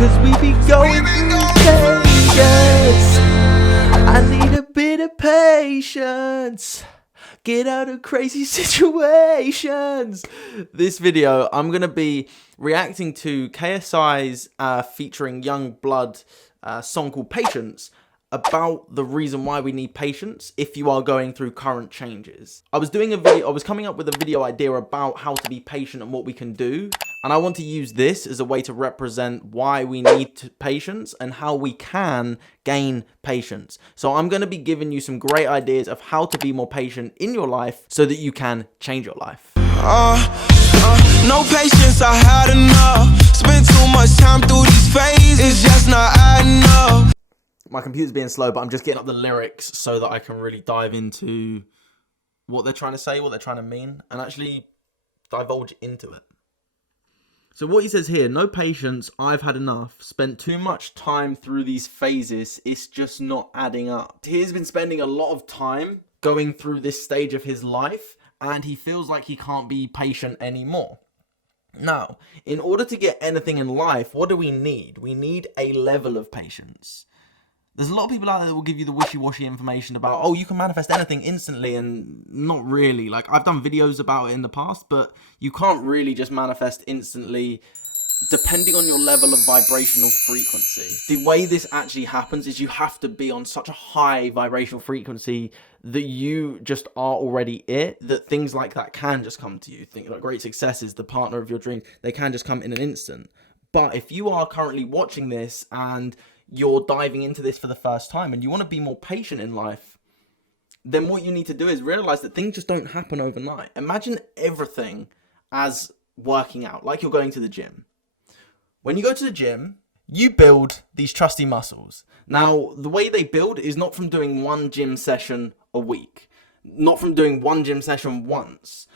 Cause we be going through changes. I need a bit of patience. Get out of crazy situations. This video, I'm going to be reacting to KSI's featuring Yungblud song called Patience, about the reason why we need patience if you are going through current changes. I was coming up with a video idea about how to be patient and what we can do. And I want to use this as a way to represent why we need patience and how we can gain patience. So I'm going to be giving you some great ideas of how to be more patient in your life so that you can change your life. No patience, I had enough. Spent too much time through these phases, it's just not adding up. My computer's being slow, but I'm just getting up the lyrics so that I can really dive into what they're trying to say, what they're trying to mean, and actually divulge into it. So what he says here, no patience, I've had enough, spent too much time through these phases, it's just not adding up. He's been spending a lot of time going through this stage of his life, and he feels like he can't be patient anymore. Now, in order to get anything in life, what do we need? We need a level of patience. There's a lot of people out there that will give you the wishy-washy information about, oh, you can manifest anything instantly, and not really. Like, I've done videos about it in the past, but you can't really just manifest instantly depending on your level of vibrational frequency. The way this actually happens is you have to be on such a high vibrational frequency that you just are already it, that things like that can just come to you. Think like great successes, the partner of your dream, they can just come in an instant. But if you are currently watching this and you're diving into this for the first time and you want to be more patient in life, then what you need to do is realize that things just don't happen overnight. Imagine everything as working out, like you're going to the gym. When you go to the gym, you build these trusty muscles. Now, the way they build is not from doing one gym session a week, not from doing one gym session once.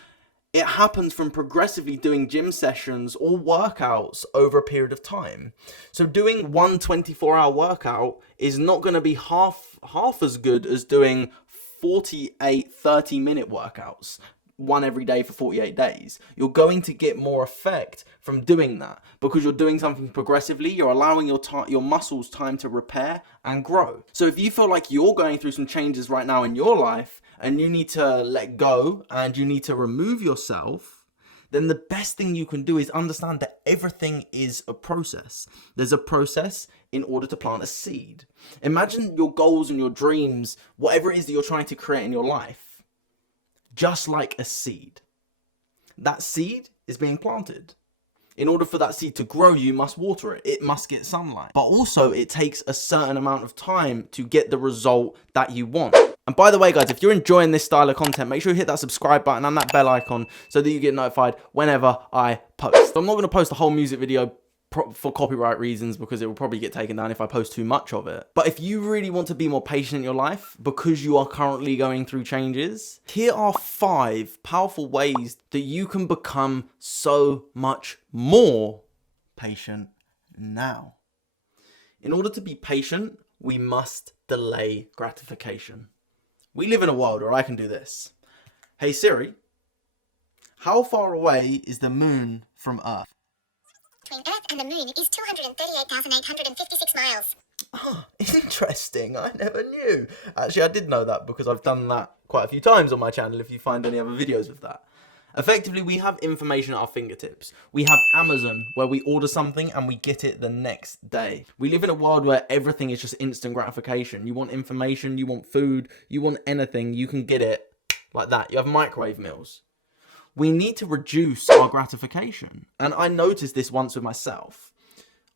It happens from progressively doing gym sessions or workouts over a period of time. So doing one 24-hour workout is not going to be half as good as doing 48 30-minute workouts, one every day for 48 days. You're going to get more effect from doing that because you're doing something progressively. You're allowing your muscles time to repair and grow. So if you feel like you're going through some changes right now in your life and you need to let go and you need to remove yourself, then the best thing you can do is understand that everything is a process. There's a process in order to plant a seed. Imagine your goals and your dreams, whatever it is that you're trying to create in your life, just like a seed. That seed is being planted. In order for that seed to grow, you must water it. It must get sunlight. But also, it takes a certain amount of time to get the result that you want. And by the way, guys, if you're enjoying this style of content, make sure you hit that subscribe button and that bell icon so that you get notified whenever I post. I'm not going to post a whole music video for copyright reasons because it will probably get taken down if I post too much of it. But if you really want to be more patient in your life because you are currently going through changes, here are 5 powerful ways that you can become so much more patient now. In order to be patient, we must delay gratification. We live in a world where I can do this. Hey Siri, how far away is the moon from Earth? Between Earth and the moon is 238,856 miles. Oh, interesting. I never knew. Actually, I did know that because I've done that quite a few times on my channel if you find any other videos of that. Effectively, we have information at our fingertips. We have Amazon, where we order something and we get it the next day. We live in a world where everything is just instant gratification. You want information, you want food, you want anything, you can get it like that. You have microwave meals. We need to reduce our gratification. And I noticed this once with myself.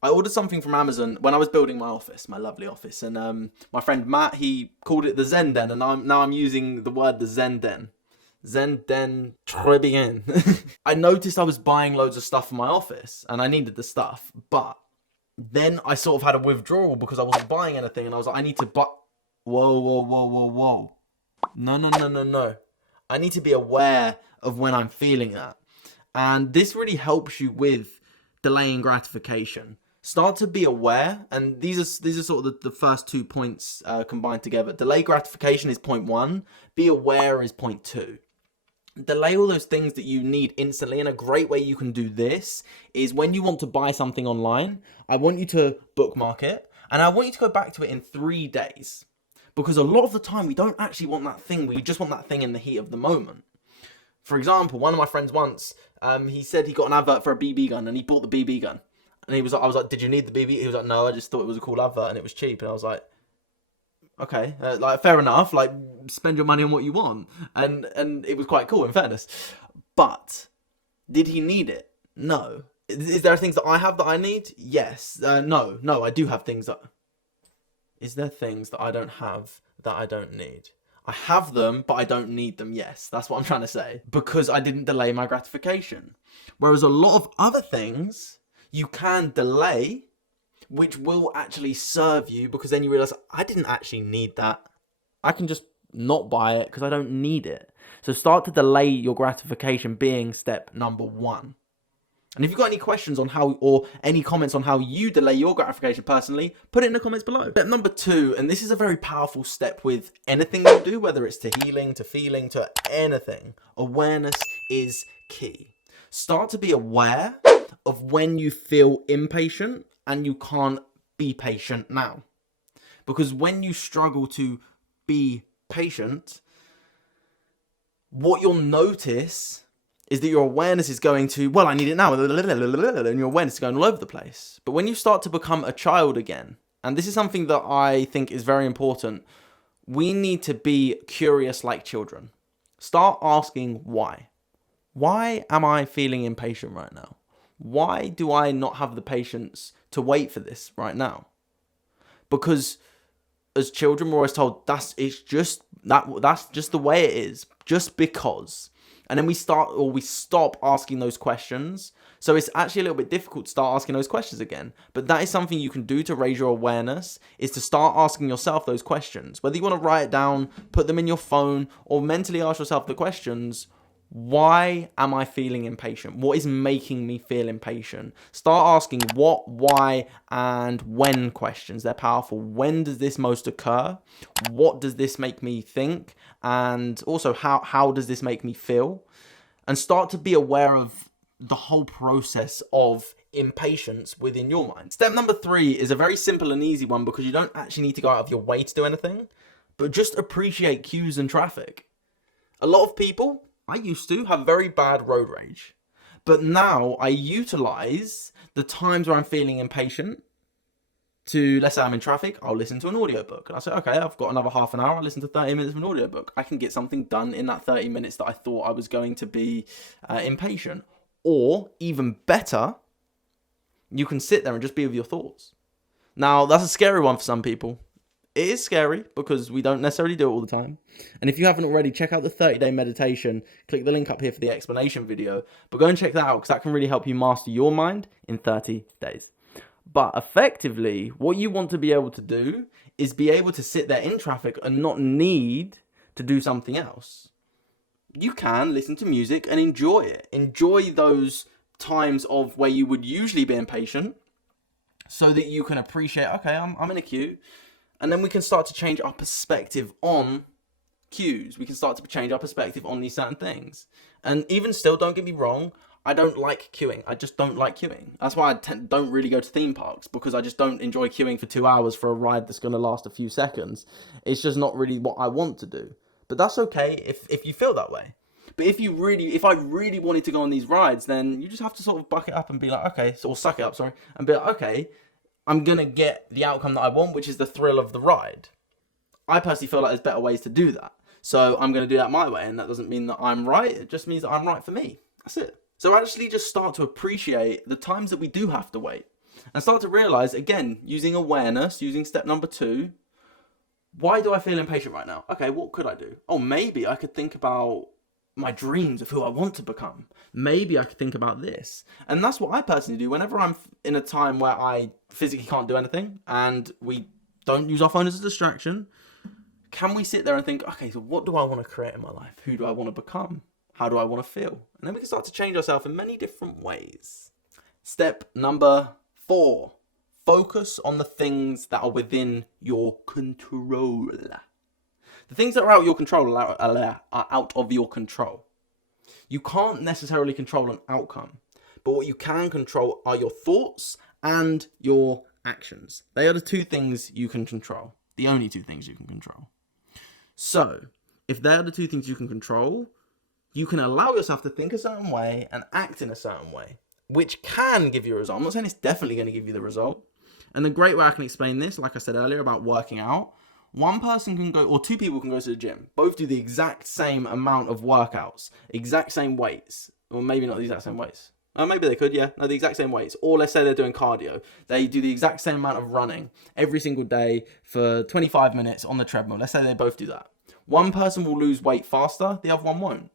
I ordered something from Amazon when I was building my office, my lovely office. And my friend Matt, he called it the Zen Den. And now I'm using the word the Zen Den. Zen Den très bien. I noticed I was buying loads of stuff for my office. And I needed the stuff. But then I sort of had a withdrawal because I wasn't buying anything. And I was like, I need to buy... Whoa. No. I need to be aware of when I'm feeling that. And this really helps you with delaying gratification. Start to be aware, and these are sort of the first 2 points combined together. Delay gratification is point 1, be aware is point 2. delay all those things that you need instantly. And a great way you can do this is when you want to buy something online, I want you to bookmark it, and I want you to go back to it in 3 days. Because a lot of the time we don't actually want that thing, we just want that thing in the heat of the moment. For example, one of my friends once, he said he got an advert for a BB gun, and he bought the BB gun. And I was like, did you need the BB? He was like, no, I just thought it was a cool advert and it was cheap. And I was like, okay, like fair enough, like spend your money on what you want. And it was quite cool, in fairness. But did he need it? No. Is there things that I have that I need? Yes. No, I do have things that... Is there things that I don't have that I don't need? I have them, but I don't need them. Yes, that's what I'm trying to say. Because I didn't delay my gratification. Whereas a lot of other things you can delay, which will actually serve you, because then you realize, I didn't actually need that. I can just not buy it because I don't need it. So start to delay your gratification being step number 1. And if you've got any questions on how, or any comments on how you delay your gratification personally, put it in the comments below. Step number 2, and this is a very powerful step with anything you do, whether it's to healing, to feeling, to anything. Awareness is key. Start to be aware of when you feel impatient and you can't be patient now. Because when you struggle to be patient, what you'll notice is that your awareness is going to, well, I need it now, and your awareness is going all over the place. But when you start to become a child again, and this is something that I think is very important, we need to be curious like children. Start asking why. Why am I feeling impatient right now? Why do I not have the patience to wait for this right now? Because as children, we're always told that's just the way it is, just because. And then we stop asking those questions. So it's actually a little bit difficult to start asking those questions again. But that is something you can do to raise your awareness, is to start asking yourself those questions. Whether you want to write it down, put them in your phone, or mentally ask yourself the questions. Why am I feeling impatient? What is making me feel impatient? Start asking what, why, and when questions. They're powerful. When does this most occur? What does this make me think? And also, how does this make me feel? And start to be aware of the whole process of impatience within your mind. Step number 3 is a very simple and easy one, because you don't actually need to go out of your way to do anything, but just appreciate cues and traffic. A lot of people, I used to have very bad road rage, but now I utilize the times where I'm feeling impatient to, let's say I'm in traffic, I'll listen to an audiobook. And I say, okay, I've got another half an hour, I'll listen to 30 minutes of an audiobook. I can get something done in that 30 minutes that I thought I was going to be impatient. Or, even better, you can sit there and just be with your thoughts. Now, that's a scary one for some people. It is scary because we don't necessarily do it all the time. And if you haven't already, check out the 30-day meditation. Click the link up here for the explanation video. But go and check that out, because that can really help you master your mind in 30 days. But effectively, what you want to be able to do is be able to sit there in traffic and not need to do something else. You can listen to music and enjoy it. Enjoy those times of where you would usually be impatient, so that you can appreciate, okay, I'm in a queue. And then we can start to change our perspective on cues. We can start to change our perspective on these certain things. And even still, don't get me wrong, I don't like queuing. I just don't like queuing. That's why I don't really go to theme parks, because I just don't enjoy queuing for 2 hours for a ride that's going to last a few seconds. It's just not really what I want to do. But that's okay if you feel that way. But if I really wanted to go on these rides, then you just have to sort of buck it up and be like, okay, or suck it up, sorry, and be like, okay, I'm going to get the outcome that I want, which is the thrill of the ride. I personally feel like there's better ways to do that. So I'm going to do that my way, and that doesn't mean that I'm right. It just means that I'm right for me. That's it. So actually just start to appreciate the times that we do have to wait, and start to realize, again, using awareness, using step number 2, why do I feel impatient right now? Okay, what could I do? Oh, maybe I could think about my dreams of who I want to become. Maybe I could think about this. And that's what I personally do whenever I'm in a time where I physically can't do anything and we don't use our phone as a distraction. Can we sit there and think, okay, so what do I want to create in my life? Who do I want to become? How do I want to feel? And then we can start to change ourselves in many different ways. Step number 4, focus on the things that are within your control. The things that are out of your control are out of your control. You can't necessarily control an outcome, but what you can control are your thoughts and your actions. They are the two things you can control. The only two things you can control. So, if they are the two things you can control, you can allow yourself to think a certain way and act in a certain way, which can give you a result. I'm not saying it's definitely going to give you the result. And the great way I can explain this, like I said earlier about working out, one person can go, or two people can go to the gym, both do the exact same amount of workouts, exact same weights, or maybe not the exact same weights. Maybe they could, yeah. No, the exact same weights. Or let's say they're doing cardio. They do the exact same amount of running every single day for 25 minutes on the treadmill. Let's say they both do that. One person will lose weight faster, the other one won't.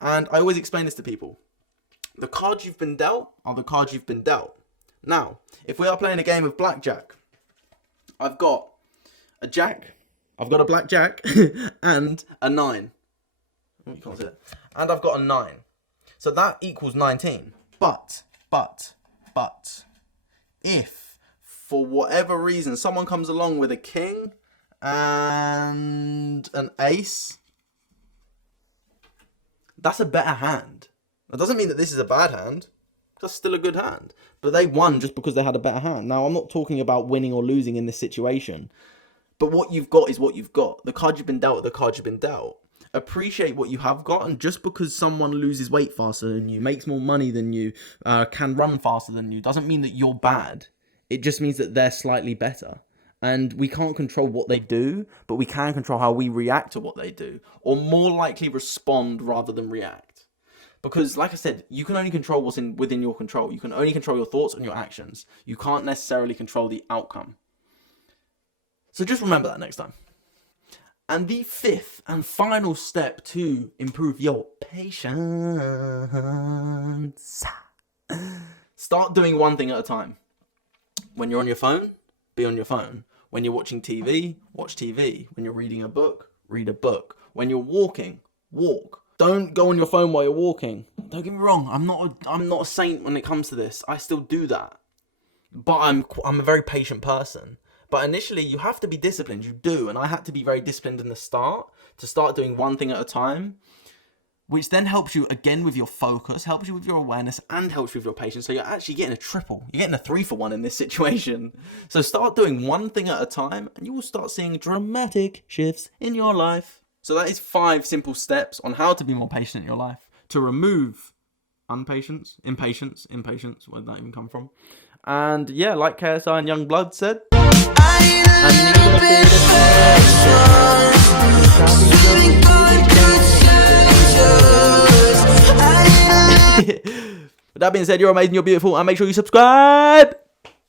And I always explain this to people. The cards you've been dealt are the cards you've been dealt. Now, if we are playing a game of blackjack, I've got a jack, I've got a blackjack, and a 9. Oh, you can't see it. And I've got a 9. So that equals 19. But, if, for whatever reason, someone comes along with a king and an ace, that's a better hand. That doesn't mean that this is a bad hand. That's still a good hand. But they won just because they had a better hand. Now, I'm not talking about winning or losing in this situation. But what you've got is what you've got. The card you've been dealt are the cards you've been dealt. Appreciate what you have got. And just because someone loses weight faster than you, makes more money than you, can run faster than you, doesn't mean that you're bad. It just means that they're slightly better. And we can't control what they do, but we can control how we react to what they do. Or more likely respond rather than react. Because, like I said, you can only control what's within your control. You can only control your thoughts and your actions. You can't necessarily control the outcome. So just remember that next time. And the fifth and final step to improve your patience. Start doing one thing at a time. When you're on your phone, be on your phone. When you're watching TV, watch TV. When you're reading a book, read a book. When you're walking, walk. Don't go on your phone while you're walking. Don't get me wrong, I'm not a saint when it comes to this. I still do that. But I'm a very patient person. But initially, you have to be disciplined. You do. And I had to be very disciplined in the start to start doing one thing at a time, which then helps you again with your focus, helps you with your awareness, and helps you with your patience. So you're actually getting a triple. You're getting a 3-for-1 in this situation. So start doing one thing at a time, and you will start seeing dramatic shifts in your life. So that is 5 simple steps on how to be more patient in your life. To remove impatience, where did that even come from? And yeah, like KSI and Yungblud said, with that being said, you're amazing, you're beautiful, and make sure you subscribe.